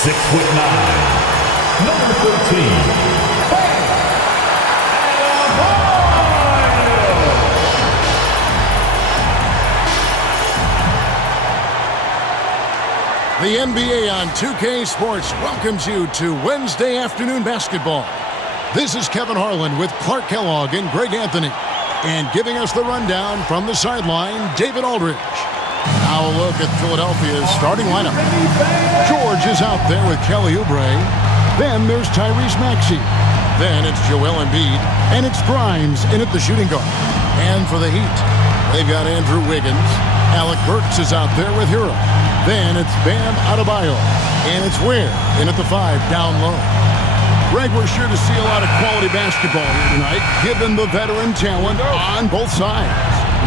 6'9", number 13. The NBA on 2K Sports welcomes you to Wednesday afternoon basketball. This is Kevin Harlan with Clark Kellogg and Greg Anthony. And giving us the rundown from the sideline, David Aldridge. Now a look at Philadelphia's starting lineup. George is out there with Kelly Oubre. Then there's Tyrese Maxey. Then it's Joel Embiid. And it's Grimes in at the shooting guard. And for the Heat, they've got Andrew Wiggins. Alec Burks is out there with Hero. Then it's Bam Adebayo. And it's Ware in at the 5 down low. Greg, we're sure to see a lot of quality basketball here tonight, given the veteran talent on both sides.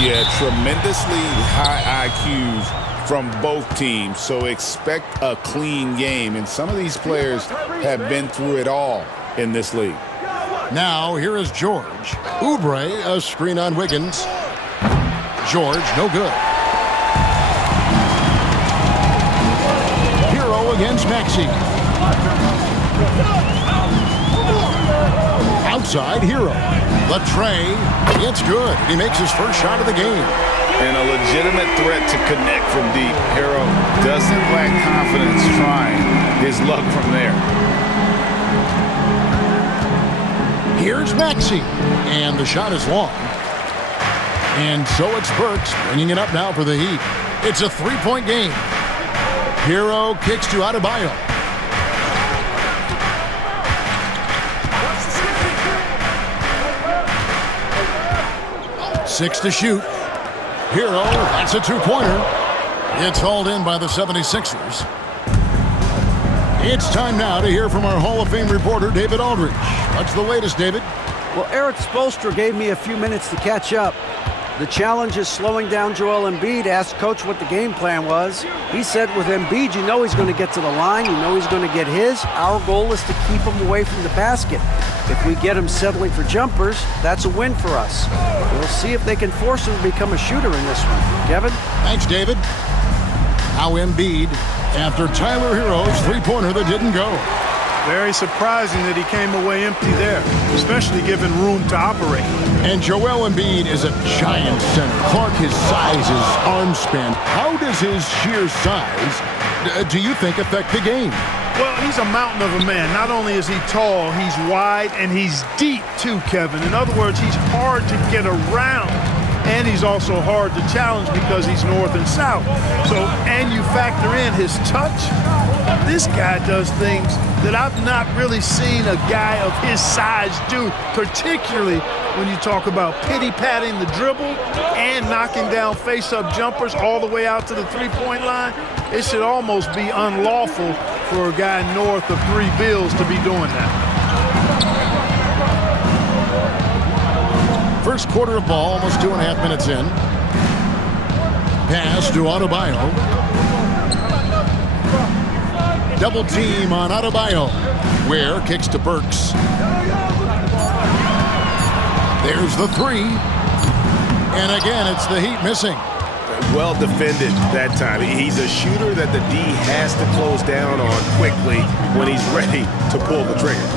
Yeah, tremendously high IQs from both teams, so expect a clean game. And some of these players have been through it all in this league. Now, here is George. Oubre, a screen on Wiggins. George, no good. Hero against Maxey. Outside, Hero. The tray, it's good. He makes his first shot of the game. And a legitimate threat to connect from deep. Hero doesn't lack confidence trying. His luck from there. Here's Maxey. And the shot is long. And so it's Burks bringing it up now for the Heat. It's a three-point game. Hero kicks to Adebayo. 6 to shoot. Hero, that's a two-pointer. It's hauled in by the 76ers. It's time now to hear from our Hall of Fame reporter, David Aldridge. What's the latest, David? Well, Eric Spoelstra gave me a few minutes to catch up. The challenge is slowing down Joel Embiid. Asked Coach what the game plan was. He said with Embiid, you know he's going to get to the line. You know he's going to get his. Our goal is to keep him away from the basket. If we get him settling for jumpers, that's a win for us. We'll see if they can force him to become a shooter in this one. Kevin? Thanks, David. Now Embiid after Tyler Hero's three-pointer that didn't go. Very surprising that he came away empty there, especially given room to operate. And Joel Embiid is a giant center. Clark, his size, his arm span. How does his sheer size, do you think, affect the game? Well, he's a mountain of a man. Not only is he tall, he's wide, and he's deep too, Kevin. In other words, he's hard to get around. And he's also hard to challenge because he's north and south. So, and you factor in his touch. This guy does things that I've not really seen a guy of his size do, particularly when you talk about pity-patting the dribble and knocking down face-up jumpers all the way out to the three-point line. It should almost be unlawful for a guy north of 3 bills to be doing that. First quarter of ball, almost 2.5 minutes in. Pass to Adebayo. Double team on Adebayo. Ware kicks to Burks. There's the three. And again, it's the Heat missing. Well defended that time. He's a shooter that the D has to close down on quickly when he's ready to pull the trigger.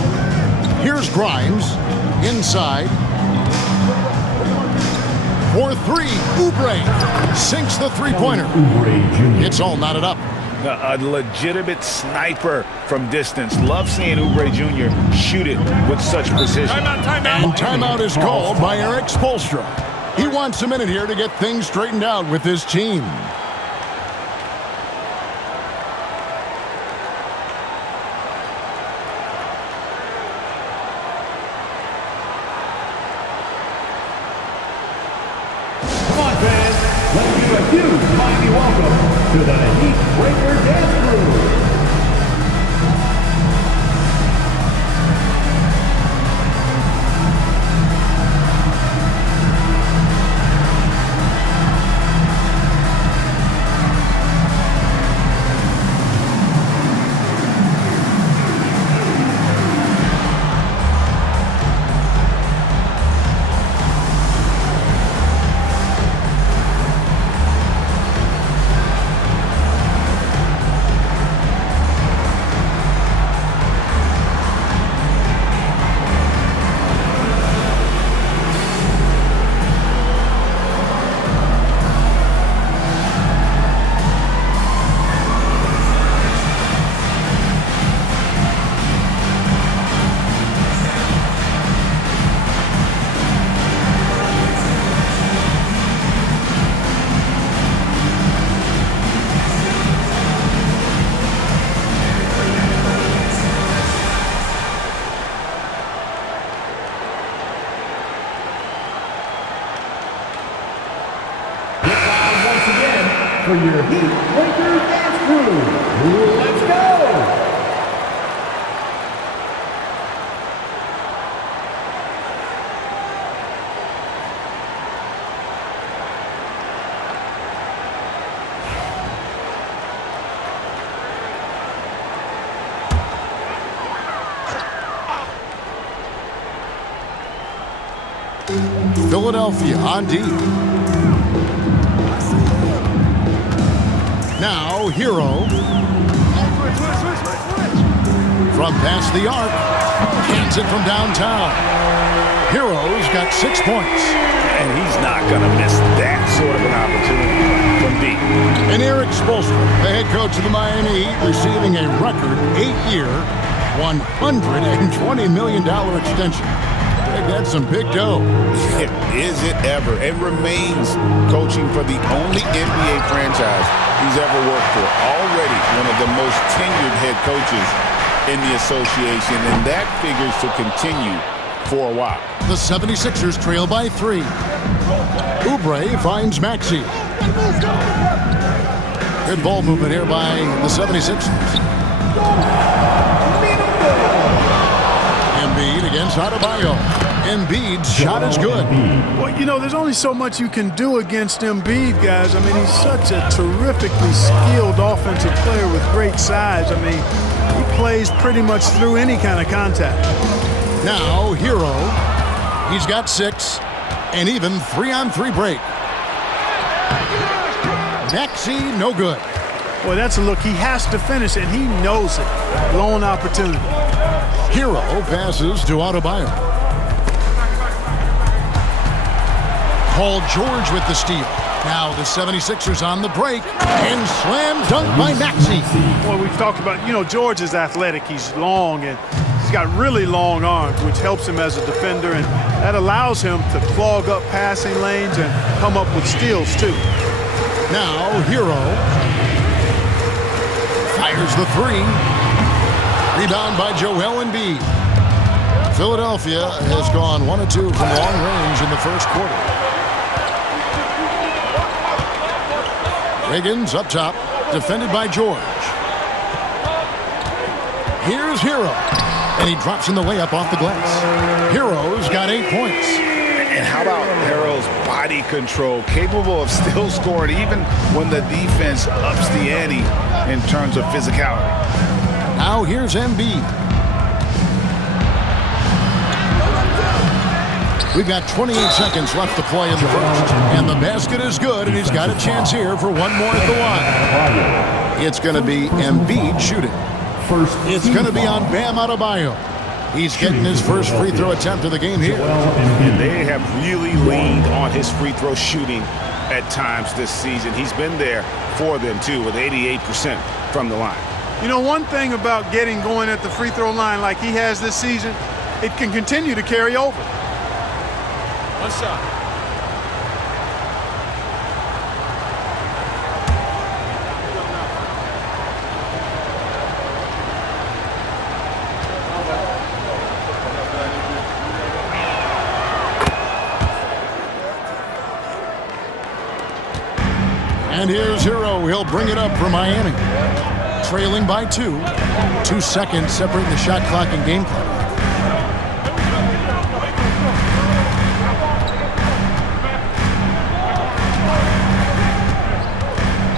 Here's Grimes inside. For 3, Oubre sinks the three-pointer. It's all knotted up. A legitimate sniper from distance. Love seeing Oubre Jr. shoot it with such precision. And timeout is called by Eric Spoelstra. He wants a minute here to get things straightened out with his team. Let's give a huge mighty welcome to the Heat Breaker Dance Crew. for your Heat Breaker Dance Crew. Let's go! Philadelphia on D. Now, Hero. From past the arc. Cants it from downtown. Hero's got 6 points. And he's not going to miss that sort of an opportunity from deep. And Eric Spoelstra, the head coach of the Miami Heat, receiving a record 8-year, $120 million extension. That's some big dough. Is it ever? And remains coaching for the only NBA franchise he's ever worked for. Already one of the most tenured head coaches in the association, and that figures to continue for a while. The 76ers trail by 3. Oubre finds Maxey. Good ball movement here by the 76ers. Embiid against Adebayo. Embiid's shot is good. Well, you know, there's only so much you can do against Embiid, guys. I mean, he's such a terrifically skilled offensive player with great size. I mean, he plays pretty much through any kind of contact. Now, Hero. He's got 6, and even 3-on-3 break. Maxey, no good. Boy, that's a look. He has to finish, and he knows it. Blown opportunity. Hero passes to Adebayo. Paul George with the steal. Now the 76ers on the break, and slam dunk by Maxey. Well, we've talked about, you know, George is athletic. He's long, and he's got really long arms, which helps him as a defender, and that allows him to clog up passing lanes and come up with steals, too. Now Hero fires the 3. Rebound by Joel Embiid. Philadelphia has gone 1 of 2 from long range in the first quarter. Wiggins up top, defended by George. Here's Hero, and he drops in the layup off the glass. Hero's got 8 points. And how about Hero's body control, capable of still scoring even when the defense ups the ante in terms of physicality. Now here's Embiid. We've got 28 seconds left to play in the first. And the basket is good, and he's got a chance here for one more at the line. It's going to be Embiid shooting. It's going to be on Bam Adebayo. He's getting his first free throw attempt of the game here. And they have really leaned on his free throw shooting at times this season. He's been there for them, too, with 88% from the line. You know, one thing about getting going at the free throw line like he has this season, it can continue to carry over. One shot. And here's Hero. He'll bring it up for Miami. Trailing by 2. 2 seconds separating the shot clock and game clock.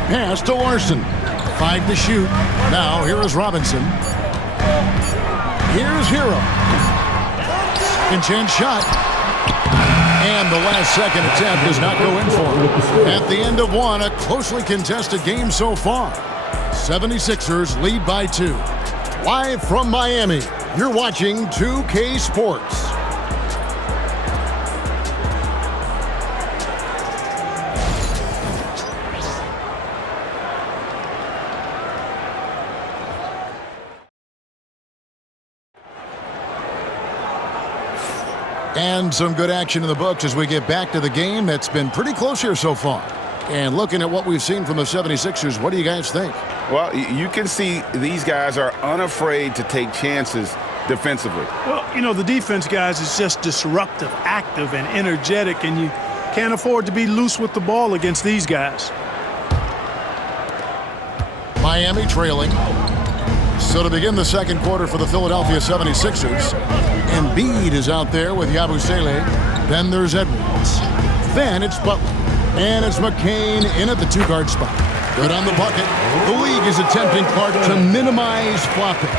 Pass to Larson. 5 to shoot. Now here is Robinson. Here's Hero. Second chance shot. And the last second attempt does not go in for him. At the end of one, a closely contested game so far. 76ers lead by 2. Live from Miami, you're watching 2K Sports. And some good action in the books as we get back to the game that's been pretty close here so far. And looking at what we've seen from the 76ers, what do you guys think? Well, you can see these guys are unafraid to take chances defensively. Well, you know, the defense, guys, is just disruptive, active, and energetic, and you can't afford to be loose with the ball against these guys. Miami trailing. So to begin the second quarter for the Philadelphia 76ers, Embiid is out there with Yabusele. Then there's Edwards. Then it's Butler. And it's McCain in at the two-guard spot. Good on the bucket. The league is attempting, Clark, to minimize flopping.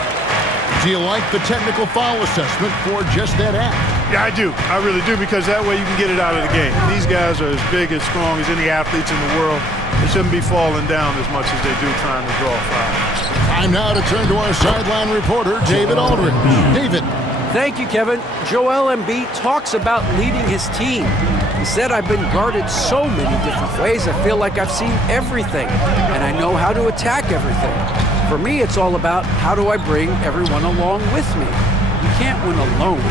Do you like the technical foul assessment for just that act? Yeah, I do. I really do, because that way you can get it out of the game. These guys are as big and strong as any athletes in the world. They shouldn't be falling down as much as they do trying to draw fouls. Time now to turn to our sideline reporter, David Aldridge. David. Thank you, Kevin. Joel Embiid talks about leading his team. He said, "I've been guarded so many different ways. I feel like I've seen everything, and I know how to attack everything. For me, it's all about how do I bring everyone along with me. You can't win alone.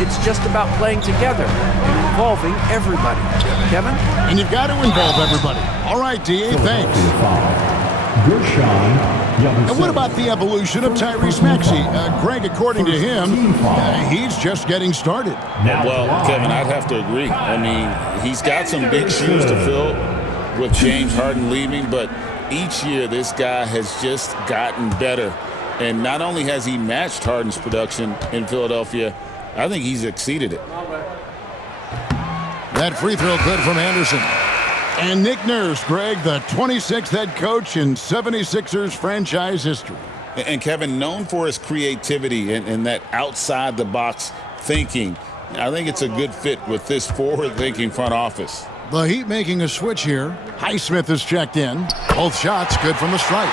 It's just about playing together and involving everybody." Kevin? And you've got to involve everybody. All right, D.A., thanks. And what about the evolution of Tyrese Maxey? Greg, according to him, he's just getting started. Well, Kevin, I'd have to agree. I mean, he's got some big shoes to fill with James Harden leaving, but each year this guy has just gotten better. And not only has he matched Harden's production in Philadelphia, I think he's exceeded it. That free throw good from Anderson. And Nick Nurse, Greg, the 26th head coach in 76ers franchise history. And Kevin, known for his creativity and that outside-the-box thinking, I think it's a good fit with this forward-thinking front office. The Heat making a switch here. Highsmith is checked in. Both shots good from the stripe.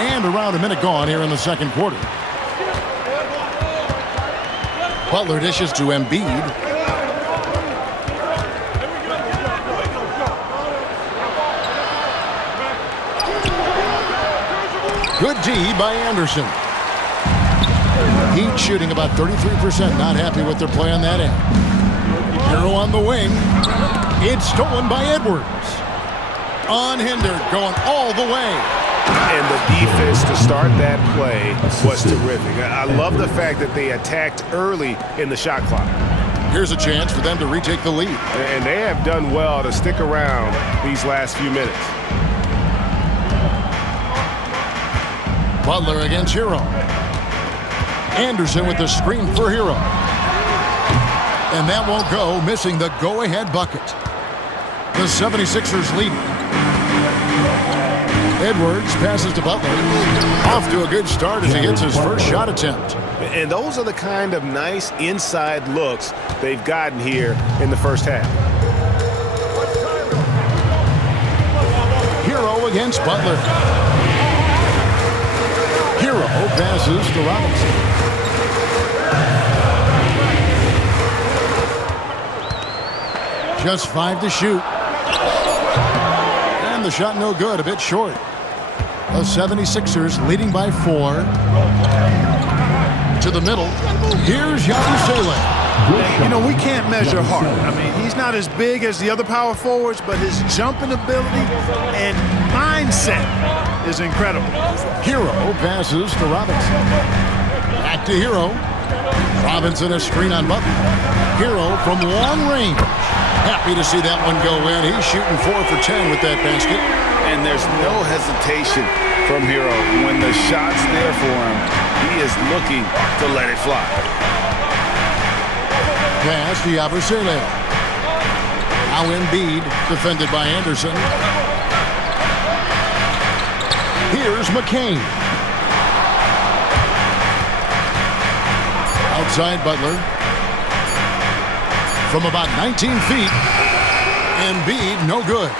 And around a minute gone here in the second quarter. Butler dishes to Embiid. Good D by Anderson. Heat shooting about 33%. Not happy with their play on that end. Hero on the wing. It's stolen by Edwards. Unhindered, going all the way. And the defense to start that play was terrific. I love the fact that they attacked early in the shot clock. Here's a chance for them to retake the lead. And they have done well to stick around these last few minutes. Butler against Hero. Anderson with the screen for Hero. And that won't go, missing the go-ahead bucket. The 76ers lead. Edwards passes to Butler. Off to a good start as he gets his first shot attempt. And those are the kind of nice inside looks they've gotten here in the first half. Hero against Butler. Hero passes to Robinson. Just 5 to shoot. And the shot no good, a bit short. The 76ers leading by 4. To the middle. Here's Yabusele. You know, we can't measure Harden. I mean, he's not as big as the other power forwards, but his jumping ability and mindset is incredible. Hero passes to Robinson. Back to Hero. Robinson a screen on Butler. Hero from long range. Happy to see that one go in. He's shooting 4 for 10 with that basket. And there's no hesitation from Hero. When the shot's there for him, he is looking to let it fly. Pass to Yabusele. Now Embiid, defended by Anderson. Here's McCain. Outside Butler. From about 19 feet. Embiid, no good.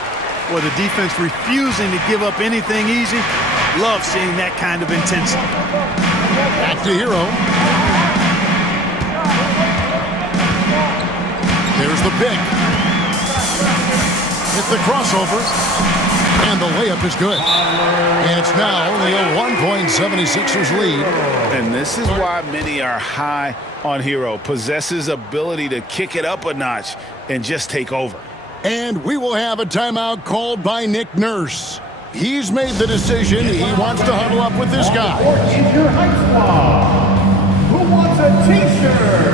Boy, the defense refusing to give up anything easy. Love seeing that kind of intensity. Back to Hero. There's the pick. Hit the crossover. And the layup is good. And it's now only a 1-point 76ers lead. And this is why many are high on Hero. Possesses ability to kick it up a notch and just take over. And we will have a timeout called by Nick Nurse. He's made the decision. He wants to huddle up with this guy. Is your high squad? Who wants a t-shirt?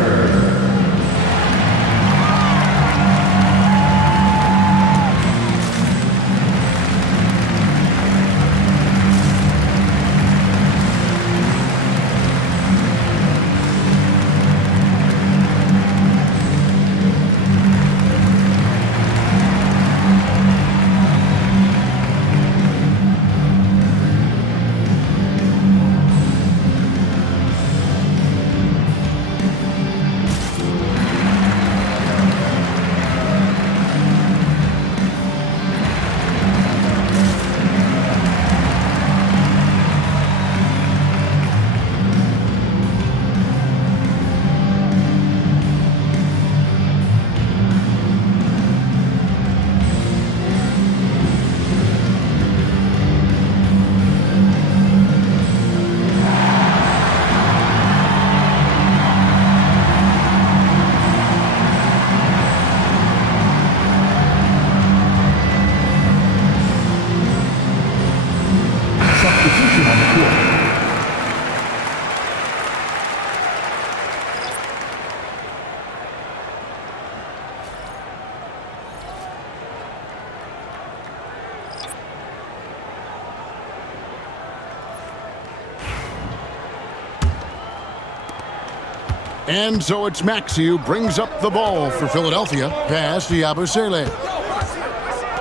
And so it's Maxey who brings up the ball for Philadelphia. Pass to Yabusele.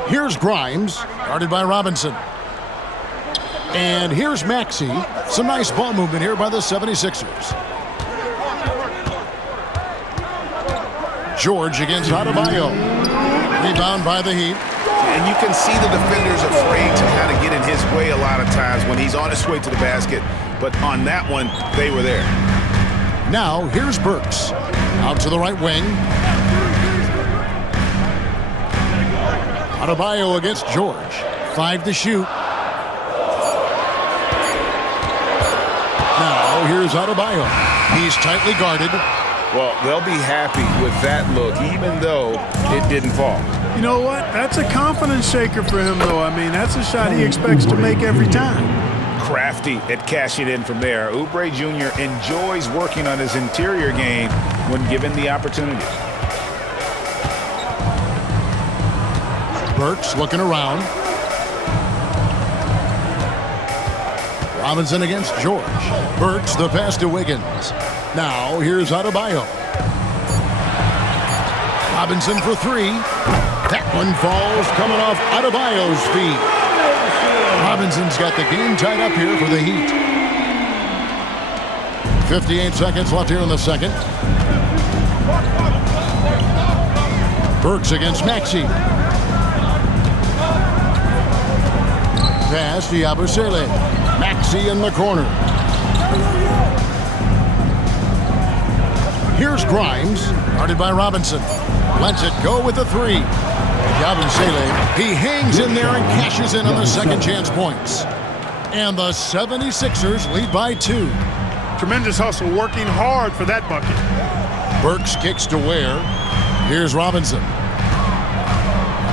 Here's Grimes, guarded by Robinson. And here's Maxey. Some nice ball movement here by the 76ers. George against Adebayo. Rebound by the Heat. And you can see the defenders afraid to kind of get in his way a lot of times when he's on his way to the basket. But on that one, they were there. Now, here's Burks. Out to the right wing. Adebayo against George. 5 to shoot. Now, here's Adebayo. He's tightly guarded. Well, they'll be happy with that look, even though it didn't fall. You know what? That's a confidence shaker for him, though. I mean, that's a shot he expects to make every time. Crafty at cashing in from there. Oubre Jr. enjoys working on his interior game when given the opportunity. Burks looking around. Robinson against George. Burks the pass to Wiggins. Now here's Adebayo. Robinson for 3. That one falls coming off Adebayo's feet. Robinson's got the game tied up here for the Heat. 58 seconds left here in the second. Burks against Maxey. Pass to Yabusele. Maxey in the corner. Here's Grimes, guarded by Robinson. Lets it go with the 3. Yabusele, he hangs in there and cashes in on the second chance points. And the 76ers lead by 2. Tremendous hustle, working hard for that bucket. Burks kicks to Ware. Here's Robinson.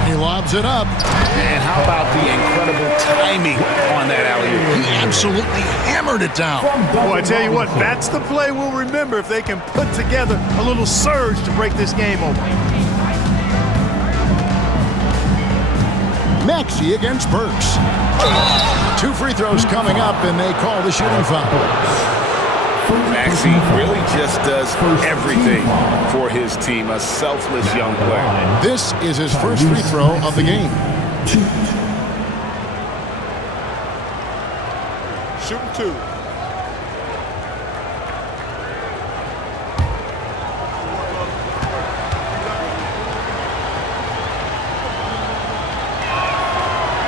He lobs it up. And how about the incredible timing on that alley-oop? He absolutely hammered it down. Boy, I tell you what, that's the play we'll remember if they can put together a little surge to break this game open. Maxey against Burks. 2 free throws coming up, and they call the shooting foul. Maxey really just does everything for his team. A selfless young player. This is his first free throw of the game. Shooting 2.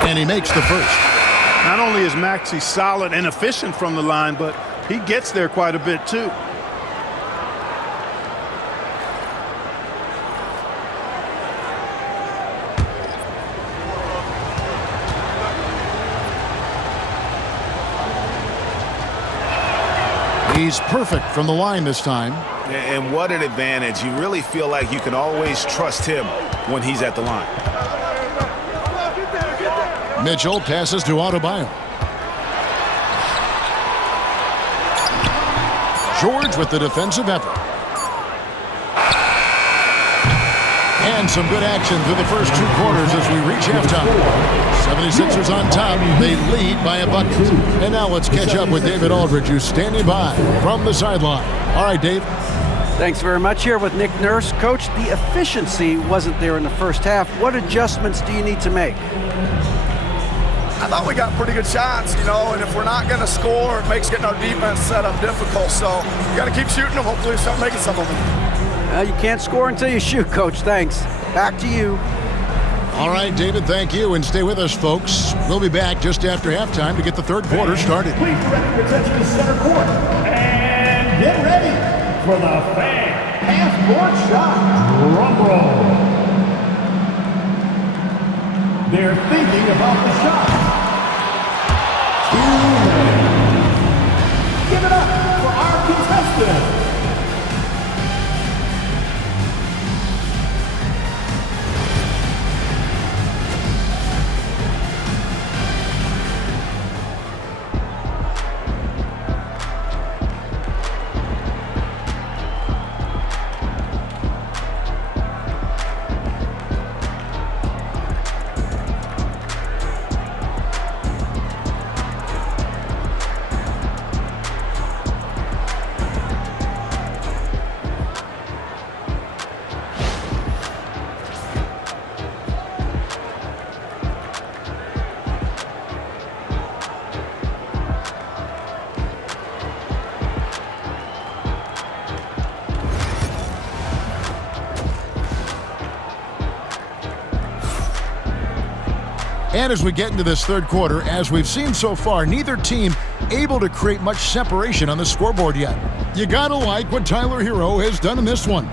And he makes the first. Not only is Maxey solid and efficient from the line, but he gets there quite a bit too. He's perfect from the line this time. And what an advantage. You really feel like you can always trust him when he's at the line. Mitchell passes to Adebayo. George with the defensive effort. And some good action through the first 2 quarters as we reach halftime. 76ers on top. They lead by a bucket. And now let's catch up with David Aldridge, who's standing by from the sideline. All right, Dave. Thanks very much. Here with Nick Nurse. Coach, the efficiency wasn't there in the first half. What adjustments do you need to make? I thought we got pretty good shots, and if we're not going to score, it makes getting our defense set up difficult. So you got to keep shooting them. Hopefully we start making some of them. You can't score until you shoot, Coach. Thanks. Back to you. All right, David, thank you. And stay with us, folks. We'll be back just after halftime to get the third quarter started. Please direct your attention to center court. And get ready for the fan half-court shot. Drum roll. They're thinking about the shot. Give it up for our contestant. And as we get into this third quarter, as we've seen so far, neither team able to create much separation on the scoreboard yet. You gotta like what Tyler Hero has done in this one.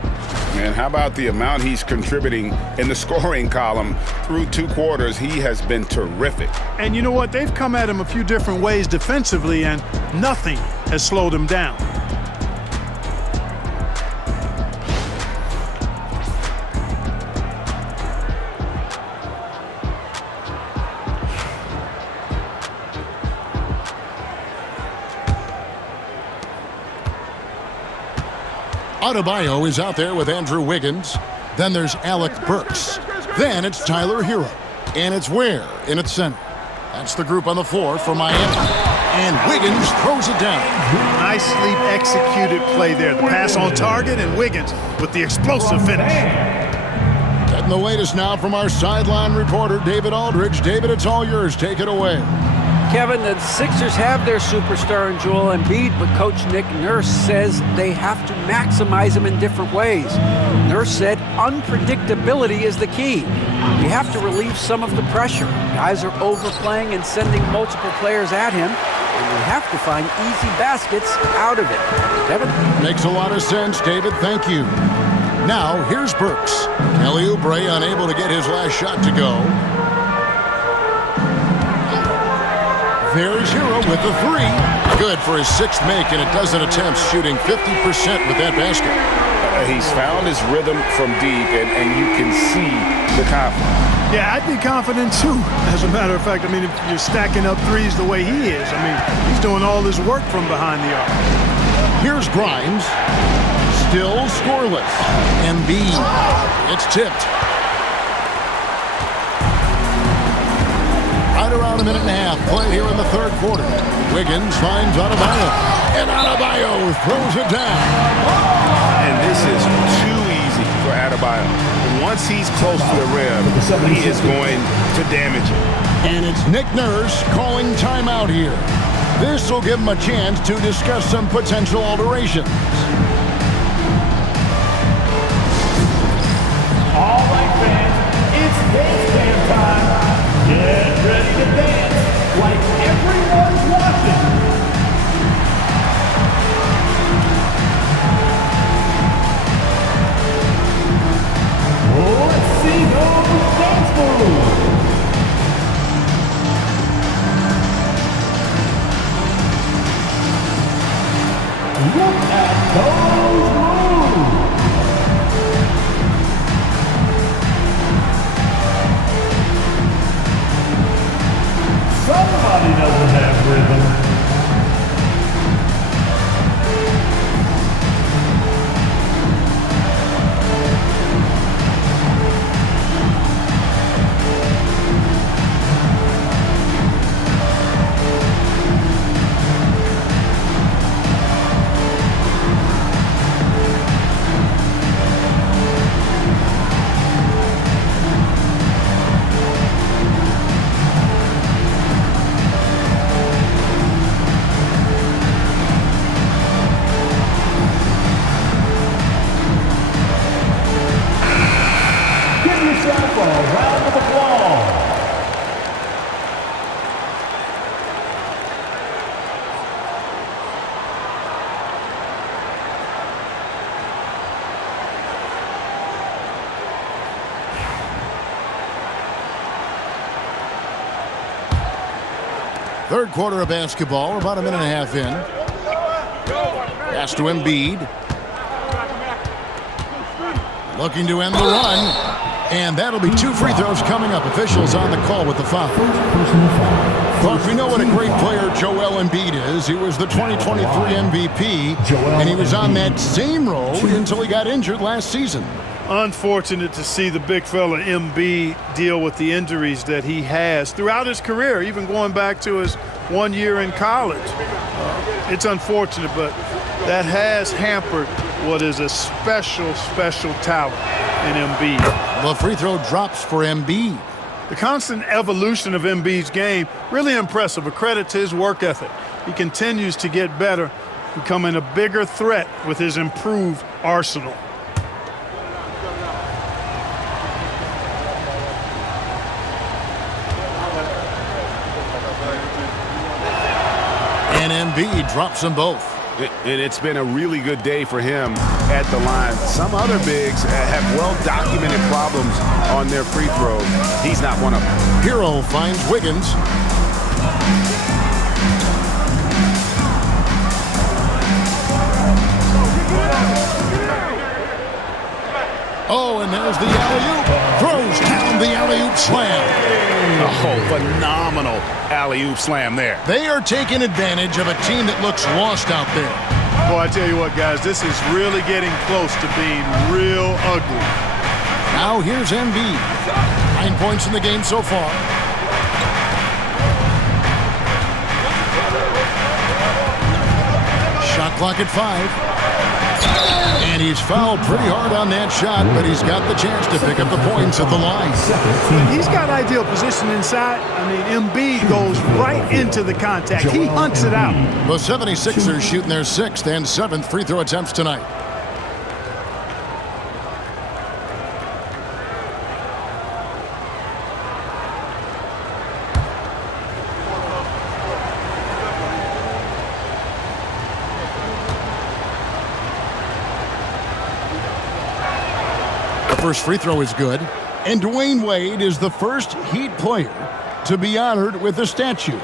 Man, how about the amount he's contributing in the scoring column through 2 quarters? He has been terrific. And you know what? They've come at him a few different ways defensively, and nothing has slowed him down. Adebayo is out there with Andrew Wiggins. Then there's Alec Burks. Then it's Tyler Hero. And it's Ware in its center. That's the group on the floor for Miami. And Wiggins throws it down. Nicely executed play there. The pass on target, and Wiggins with the explosive finish. Getting the latest now from our sideline reporter, David Aldridge. David, it's all yours. Take it away. Kevin, the Sixers have their superstar in Joel Embiid, but Coach Nick Nurse says they have to maximize him in different ways. Nurse said unpredictability is the key. You have to relieve some of the pressure. Guys are overplaying and sending multiple players at him, and we have to find easy baskets out of it. Kevin? Makes a lot of sense, David. Thank you. Now, here's Burks. Kelly Oubre unable to get his last shot to go. There's Hero with the 3. Good for his 6th make, and a dozen attempts, shooting 50% with that basket. He's found his rhythm from deep, and you can see the confidence. Yeah, I'd be confident too. As a matter of fact, I mean, if you're stacking up threes the way he is, I mean, he's doing all his work from behind the arc. Here's Grimes. Still scoreless. Embiid. It's tipped. Right around a minute and a half played here in the third quarter. Wiggins finds Adebayo. And Adebayo throws it down. And this is too easy for Adebayo. Once he's close to the rim, he is going to damage it. And it's Nick Nurse calling timeout here. This will give him a chance to discuss some potential alterations. All right, fans, it's dance band time. Get ready to dance like everyone's watching. Let's see those dance moves. Look at those moves. Somebody doesn't have rhythm. Third quarter of basketball. We're about a minute and a half in. Pass to Embiid. Looking to end the run. And that'll be 2 free throws coming up. Officials on the call with the foul. But we know what a great player Joel Embiid is. He was the 2023 MVP, and he was on that same road until he got injured last season. Unfortunate to see the big fella Embiid deal with the injuries that he has throughout his career, even going back to his 1 year in college. It's unfortunate, but that has hampered what is a special talent in Embiid. The free throw drops for Embiid. The constant evolution of Embiid's game, really impressive. A credit to his work ethic. He continues to get better, becoming a bigger threat with his improved arsenal. And Embiid drops them both. And it's been a really good day for him at the line. Some other bigs have well-documented problems on their free throws. He's not one of them. Hero finds Wiggins. Oh, and there's the alley-oop. Throws down the alley-oop slam. Oh, phenomenal alley-oop slam there. They are taking advantage of a team that looks lost out there. Boy, I tell you what, guys, this is really getting close to being real ugly. Now here's Embiid. 9 points in the game so far. Shot clock at 5. And he's fouled pretty hard on that shot, but he's got the chance to pick up the points at the line. He's got ideal position inside. I mean, Embiid goes right into the contact. He hunts it out. The 76ers shooting their 6th and 7th free throw attempts tonight. First free throw is good, and Dwayne Wade is the first Heat player to be honored with a statue.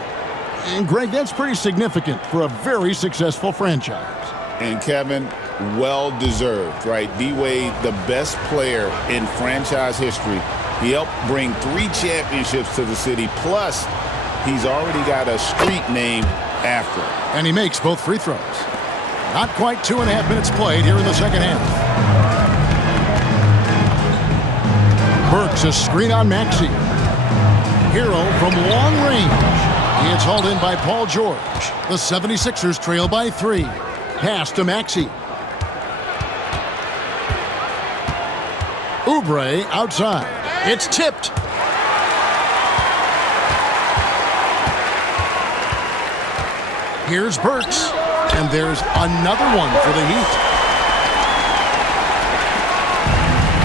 And Greg, that's pretty significant for a very successful franchise. And Kevin, well deserved, right? D-Wade, the best player in franchise history. He helped bring 3 championships to the city, plus he's already got a street named after him. And he makes both free throws. Not quite 2.5 minutes played here in the second half. Burks a screen on Maxey. Hero from long range. He is hauled in by Paul George. The 76ers trail by 3. Pass to Maxey. Oubre outside. It's tipped. Here's Burks. And there's another one for the Heat.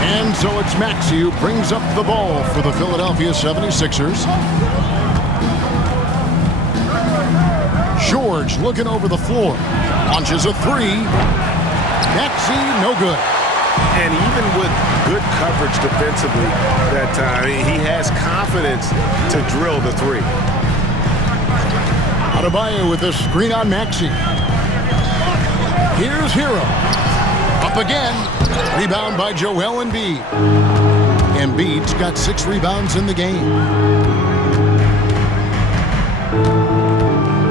And so it's Maxey who brings up the ball for the Philadelphia 76ers. George looking over the floor. Launches a 3. Maxey, no good. And even with good coverage defensively that time, he has confidence to drill the 3. Adebayo with a screen on Maxey. Here's Hero. Up again. Rebound by Joel Embiid. Embiid's got 6 rebounds in the game.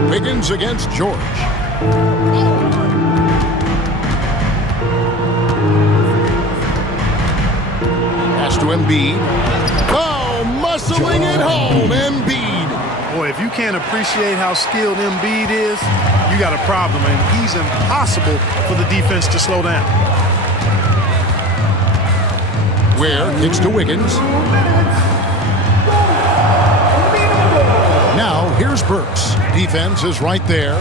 Wiggins against George. Pass to Embiid. Oh, muscling it home, Embiid. Boy, if you can't appreciate how skilled Embiid is, you got a problem, and he's impossible for the defense to slow down. Ware kicks to Wiggins. Now here's Burks. Defense is right there.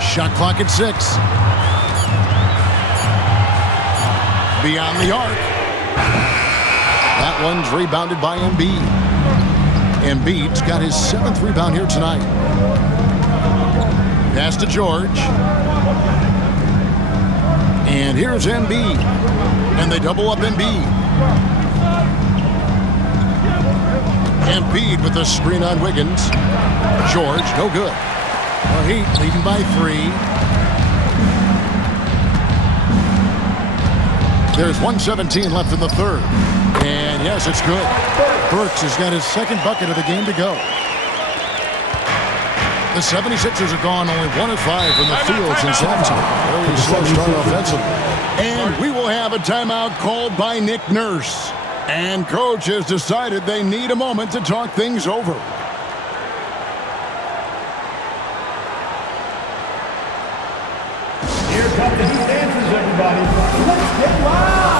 Shot clock at 6. Beyond the arc. That one's rebounded by Embiid. Embiid's got his 7th rebound here tonight. Pass to George. And here's Embiid. And they double up Embiid. Embiid with the screen on Wiggins. George, no good. The Heat leading by 3. There's 1:17 left in the third. And yes, it's good. Burks has got his 2nd bucket of the game to go. The 76ers have gone only 1 of 5 from the field since halftime. Very slow start offensively. And we will have a timeout called by Nick Nurse. And coach has decided they need a moment to talk things over. Here come the Heat dancers, everybody. Let's get loud.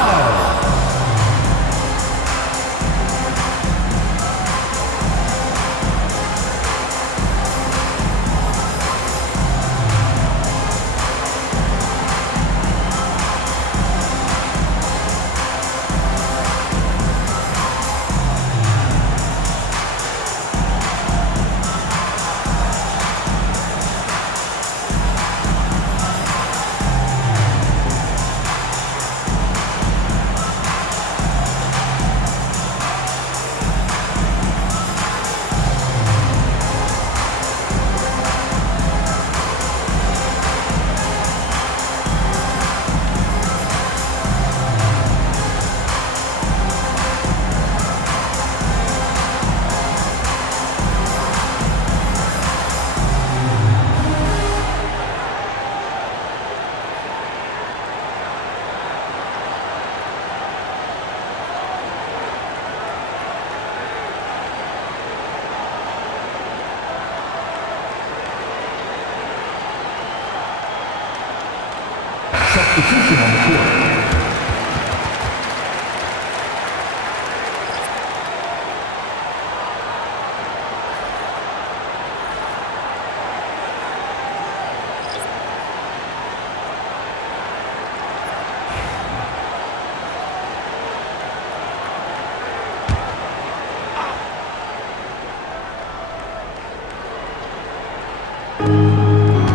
Substitution on the court.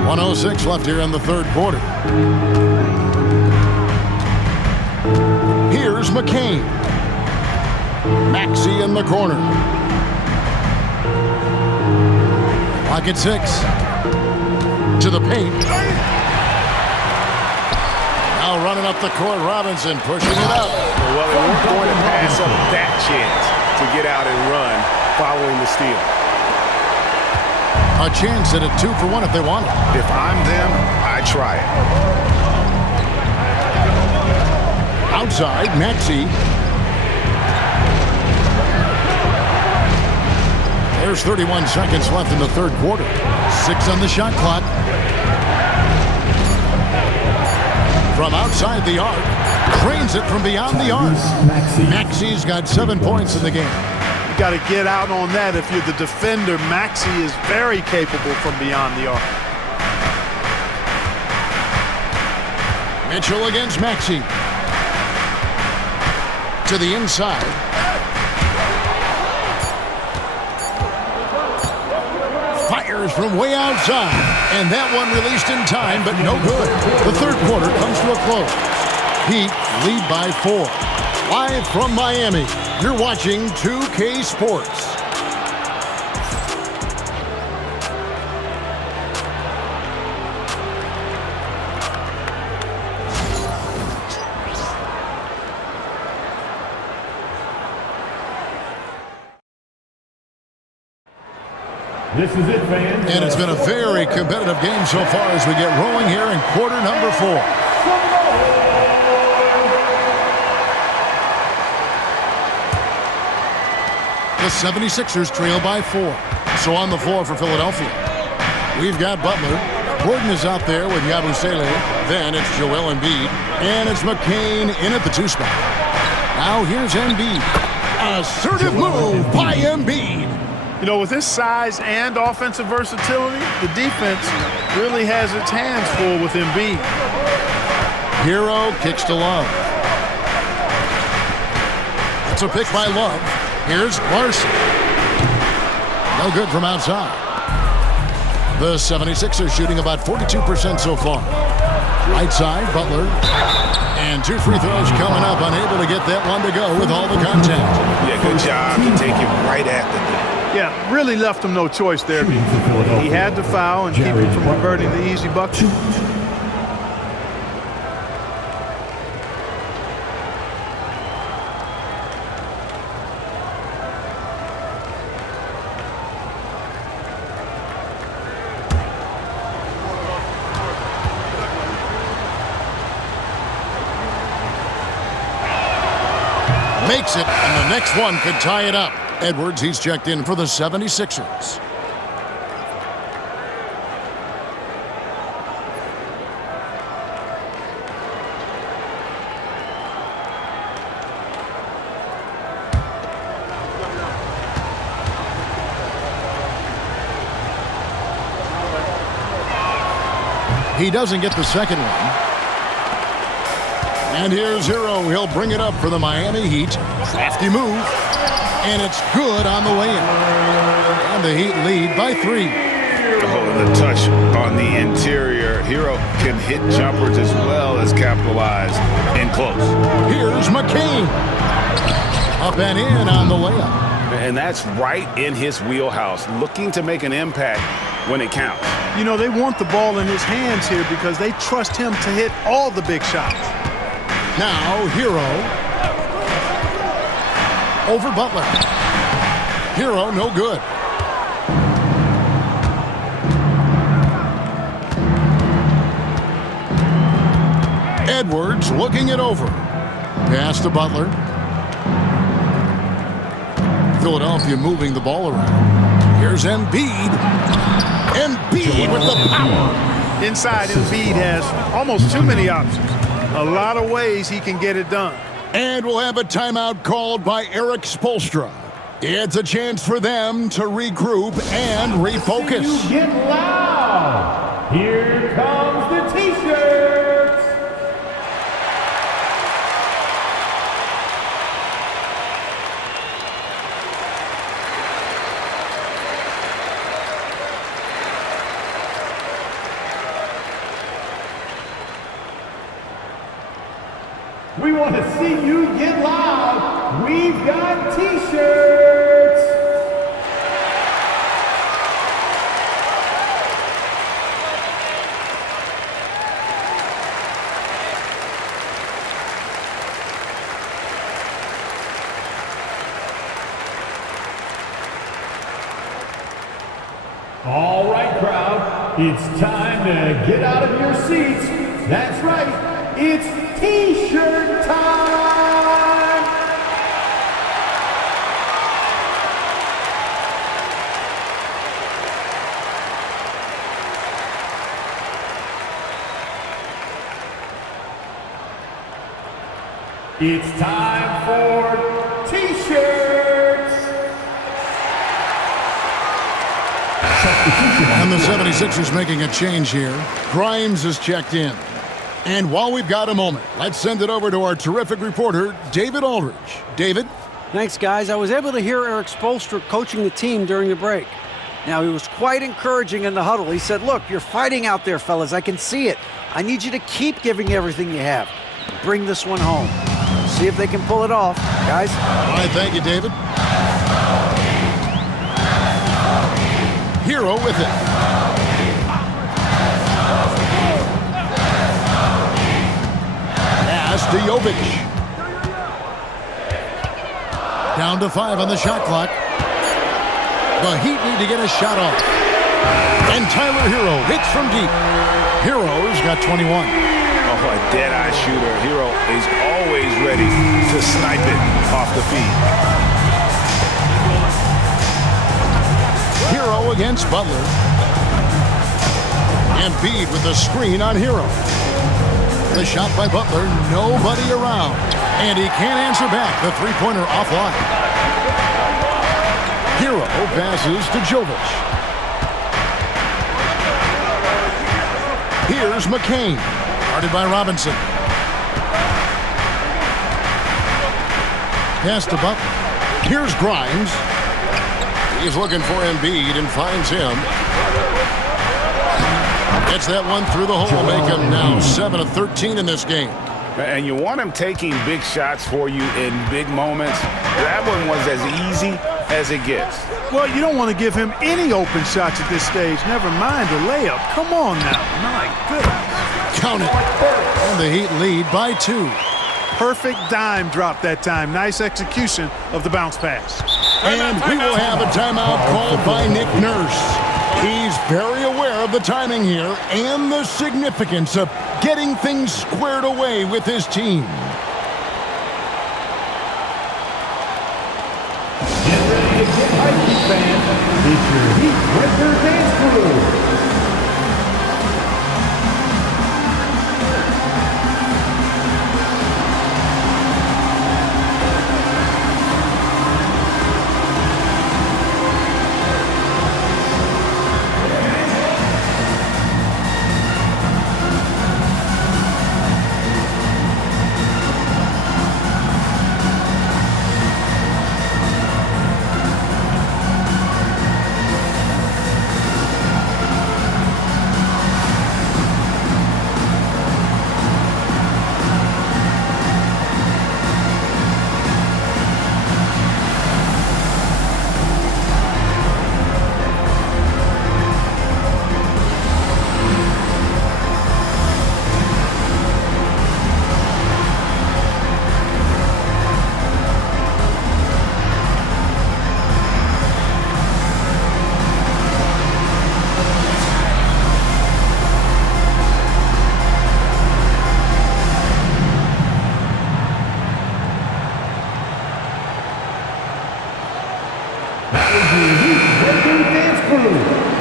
.106 left here in the third quarter. Here's McCain. Maxey in the corner. Clock at 6. To the paint. Now running up the court, Robinson pushing it up. Well, they weren't going to pass up that chance to get out and run following the steal. A chance at a 2-for-1 if they want it. If I'm them, I try it. Outside, Maxey. There's 31 seconds left in the third quarter. 6 on the shot clock. From outside the arc. Trains it from beyond the arc. Maxey's got 7 points in the game. You got to get out on that. If you're the defender, Maxey is very capable from beyond the arc. Mitchell against Maxey. To the inside. Fires from way outside. And that one released in time, but no good. The third quarter comes to a close. Heat lead by 4. Live from Miami, you're watching 2K Sports. This is it, fans. And it's been a very competitive game so far as we get rolling here in quarter number 4. The 76ers trail by 4. So on the floor for Philadelphia, we've got Butler. Gordon is out there with Yabusele. Then it's Joel Embiid. And it's McCain in at the 2 spot. Now here's Embiid. Assertive move by Embiid. You know, with his size and offensive versatility, the defense really has its hands full with Embiid. Hero kicks to Love. That's a pick by Love. Here's Larson. No good from outside. The 76ers shooting about 42% so far. Right side, Butler. And 2 free throws coming up. Unable to get that one to go with all the contact. Yeah, good job to take it right at the net. Yeah, really left him no choice there. He had to foul and keep him from reverting the easy bucket. Makes it, and the next one could tie it up. Edwards, he's checked in for the 76ers. He doesn't get the second one. And here's Hero. He'll bring it up for the Miami Heat. Crafty move. And it's good on the way in. And the Heat lead by 3. Oh, the touch on the interior. Hero can hit jumpers as well as capitalize in close. Here's McCain. Up and in on the layup. And that's right in his wheelhouse, looking to make an impact when it counts. You know, they want the ball in his hands here because they trust him to hit all the big shots. Now, Hero. Over Butler. Hero, no good. Edwards looking it over. Pass to Butler. Philadelphia moving the ball around. Here's Embiid. Embiid with the power. Inside, Embiid has almost too many options. A lot of ways he can get it done. And we'll have a timeout called by Eric Spoelstra. It's a chance for them to regroup and refocus. You get loud. Here comes the T-shirts. We want to see you get loud. We've got T-shirts. All right, crowd. It's time to get out of your seats. That's right. It's T-shirt time! It's time for T-shirts! And the 76ers making a change here. Grimes is checked in. And while we've got a moment, let's send it over to our terrific reporter, David Aldridge. David? Thanks, guys. I was able to hear Eric Spoelstra coaching the team during the break. Now, he was quite encouraging in the huddle. He said, look, you're fighting out there, fellas. I can see it. I need you to keep giving everything you have. Bring this one home. See if they can pull it off, guys. All right, thank you, David. Hero with it. To Jovic. Down to 5 on the shot clock. The Heat need to get a shot off. And Tyler Hero hits from deep. Hero's got 21. Oh, a dead-eye shooter. Hero is always ready to snipe it off the feed. Hero against Butler. Embiid with the screen on Hero. The shot by Butler, nobody around. And he can't answer back. The three-pointer offline. Hero passes to Jovic. Here's McCain. Guarded by Robinson. Pass to Butler. Here's Grimes. He's looking for Embiid and finds him. Gets that one through the hole, make him now 7 of 13 in this game. And you want him taking big shots for you in big moments. That one was as easy as it gets. Well, you don't want to give him any open shots at this stage. Never mind a layup. Come on now. My goodness. Count it. And the Heat lead by 2. Perfect dime drop that time. Nice execution of the bounce pass. And we will have a timeout called by Nick Nurse. He's very aware of the timing here and the significance of getting things squared away with his team. Get ready to get hyped, fans. It's your Heat Winter Dance Crew.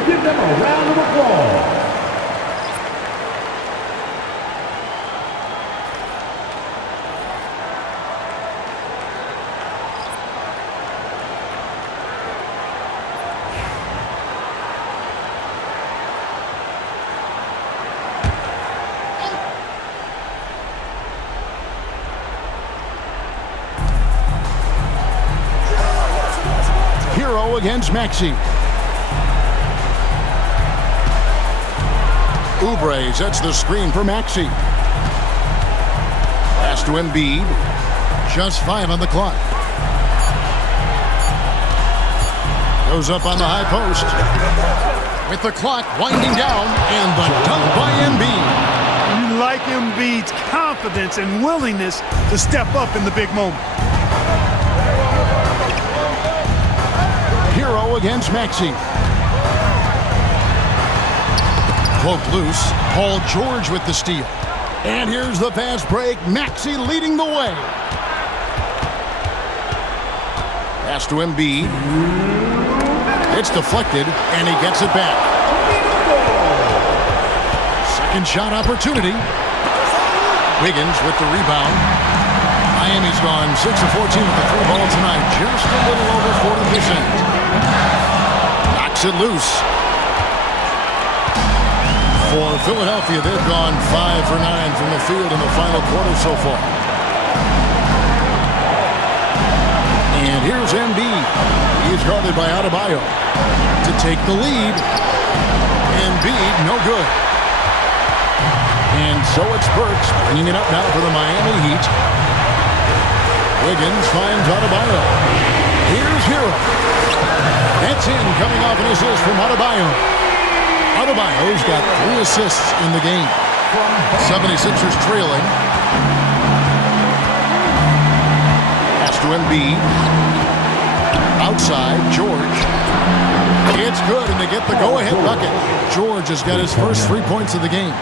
Give them a round of applause. Hero against Maxey. Oubre sets the screen for Maxey. Pass to Embiid. Just 5 on the clock. Goes up on the high post. With the clock winding down, and the dunk by Embiid. You like Embiid's confidence and willingness to step up in the big moment. Hero against Maxey. Cloak loose. Paul George with the steal. And here's the fast break. Maxey leading the way. Pass to Embiid. It's deflected, and he gets it back. Second shot opportunity. Wiggins with the rebound. Miami's gone 6 of 14 with the three ball tonight. Just a little over 40%. Knocks it loose. For Philadelphia, they've gone 5 for 9 from the field in the final quarter so far. And here's Embiid. He's guarded by Adebayo to take the lead. Embiid, no good. And so it's Burks bringing it up now for the Miami Heat. Wiggins finds Adebayo. Here's Hero. That's in, coming off an assist from Adebayo. Adebayo's got 3 assists in the game. 76ers trailing. Pass to Embiid. Outside, George. It's good, and they get the go-ahead bucket. George has got his first 3 points of the game.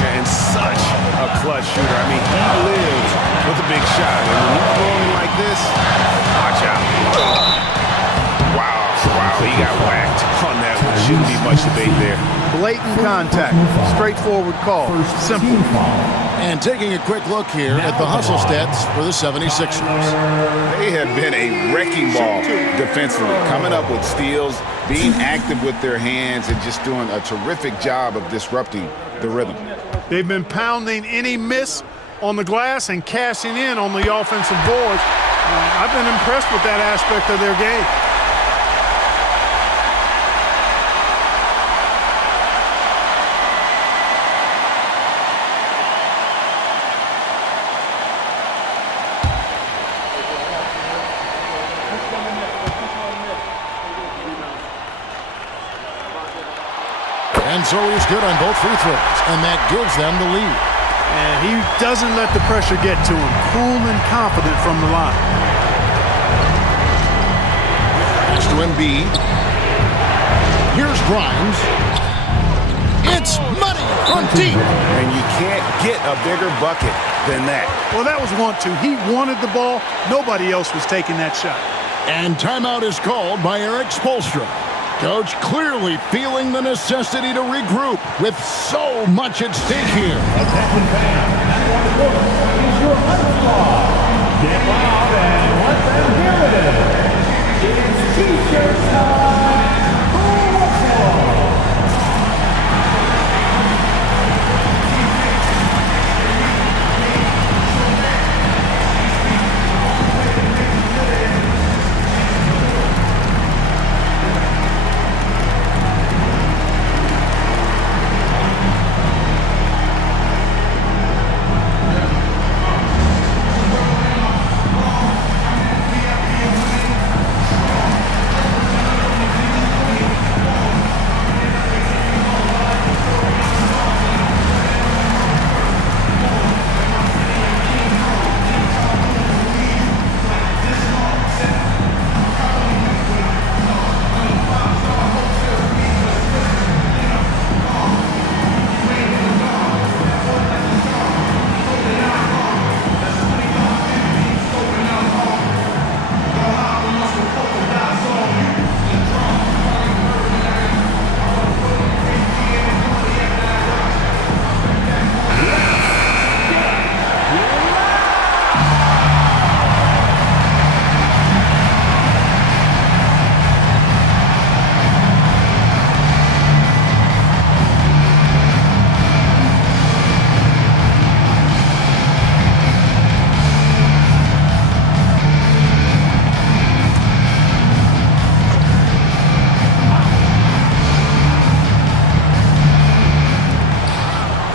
And such a clutch shooter. I mean, he lives with a big shot. And when he's throwing like this, watch out. Wow, he got whacked on that one. Shouldn't be much debate there. Blatant contact. Straightforward call. Simple. And taking a quick look here at the hustle stats for the 76ers. They have been a wrecking ball defensively, coming up with steals, being active with their hands, and just doing a terrific job of disrupting the rhythm. They've been pounding any miss on the glass and cashing in on the offensive boards. I've been impressed with that aspect of their game. And so he's good on both free throws, and that gives them the lead. And he doesn't let the pressure get to him. Cool and confident from the line. Pass to Embiid. Here's Grimes. It's money from deep. And you can't get a bigger bucket than that. Well, that was 1-2. He wanted the ball. Nobody else was taking that shot. And timeout is called by Eric Spoelstra. Coach clearly feeling the necessity to regroup with so much at stake here. Attention fans, at one quarter is your underdog. Get loud and let them hear it. It's T-shirt time. Who wants one?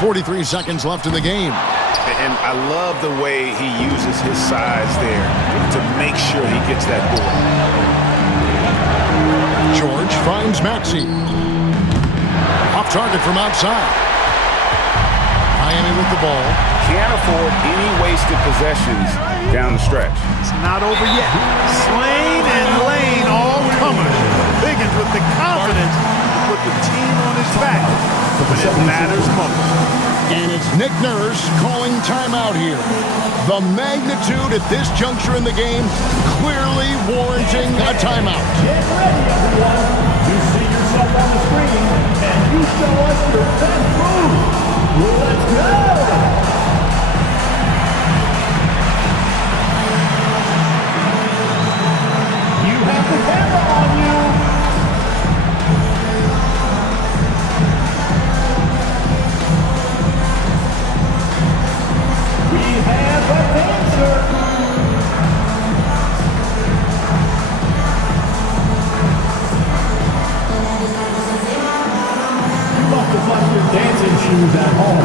43 seconds left in the game. And I love the way he uses his size there to make sure he gets that board. George finds Maxey. Off target from outside. Miami with the ball. Can't afford any wasted possessions down the stretch. It's not over yet. Slane and Lane all comers. Biggins with the confidence to put the team on his back when it matters most. And it's Nick Nurse calling timeout here. The magnitude at this juncture in the game clearly warranting a timeout. Get ready, everyone. You see yourself on the screen, and you show us your best move. Let's go! You have the camera on you. We have a dancer. You must have left your dancing shoes at home.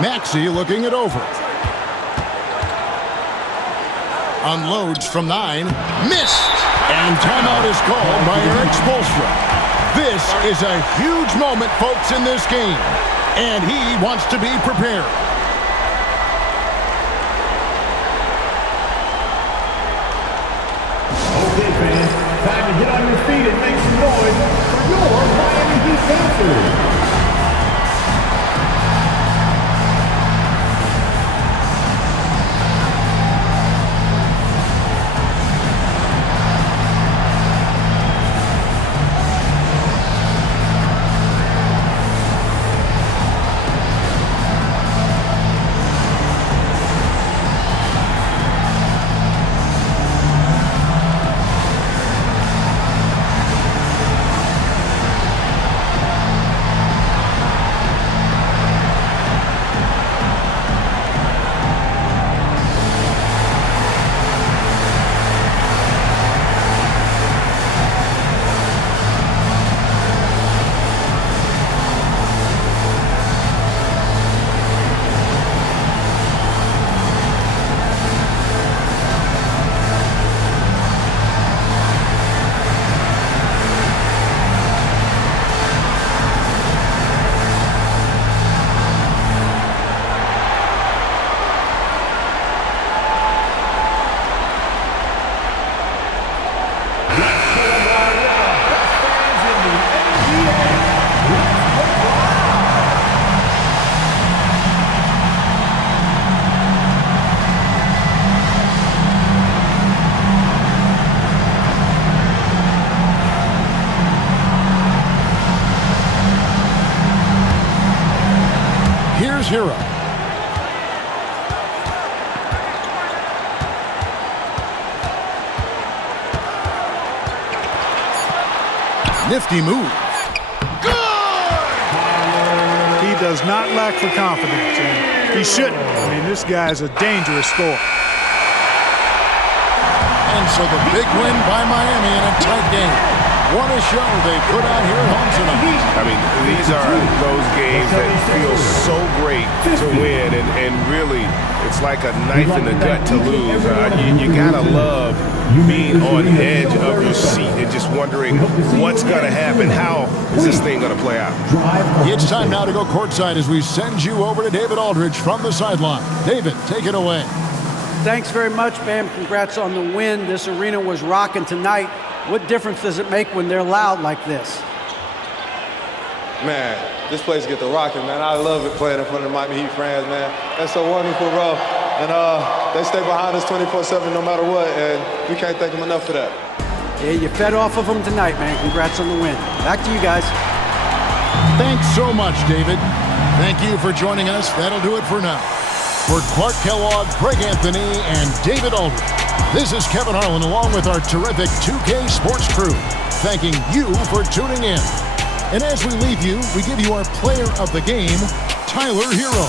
Maxey looking it over. Unloads from 9. Missed! And timeout is called by Eric Spoelstra. This is a huge moment, folks, in this game. And he wants to be prepared. Okay, fans, time to get on your feet and make some noise for your Miami Heat Panthers. Here's Hero. Nifty move. He does not lack for confidence, and he shouldn't. I mean, this guy's a dangerous scorer. And so the big win by Miami in a tight game. What a show they put on here at home tonight. I mean, these are those games that feel so great to win, and really, it's like a knife in the gut to lose. You gotta love being on edge of your seat and just wondering what's gonna happen. How is this thing gonna play out? It's time now to go courtside as we send you over to David Aldridge from the sideline. David, take it away. Thanks very much, Bam. Congrats on the win. This arena was rocking tonight. What difference does it make when they're loud like this? Man, this place get the rocking, man. I love it playing in front of the Miami Heat fans, man. That's so wonderful, bro. And they stay behind us 24/7 no matter what, and we can't thank them enough for that. Yeah, you fed off of them tonight, man. Congrats on the win. Back to you guys. Thanks so much, David. Thank you for joining us. That'll do it for now. For Clark Kellogg, Greg Anthony, and David Aldridge, this is Kevin Harlan along with our terrific 2K Sports crew, thanking you for tuning in. And as we leave you, we give you our player of the game, Tyler Hero.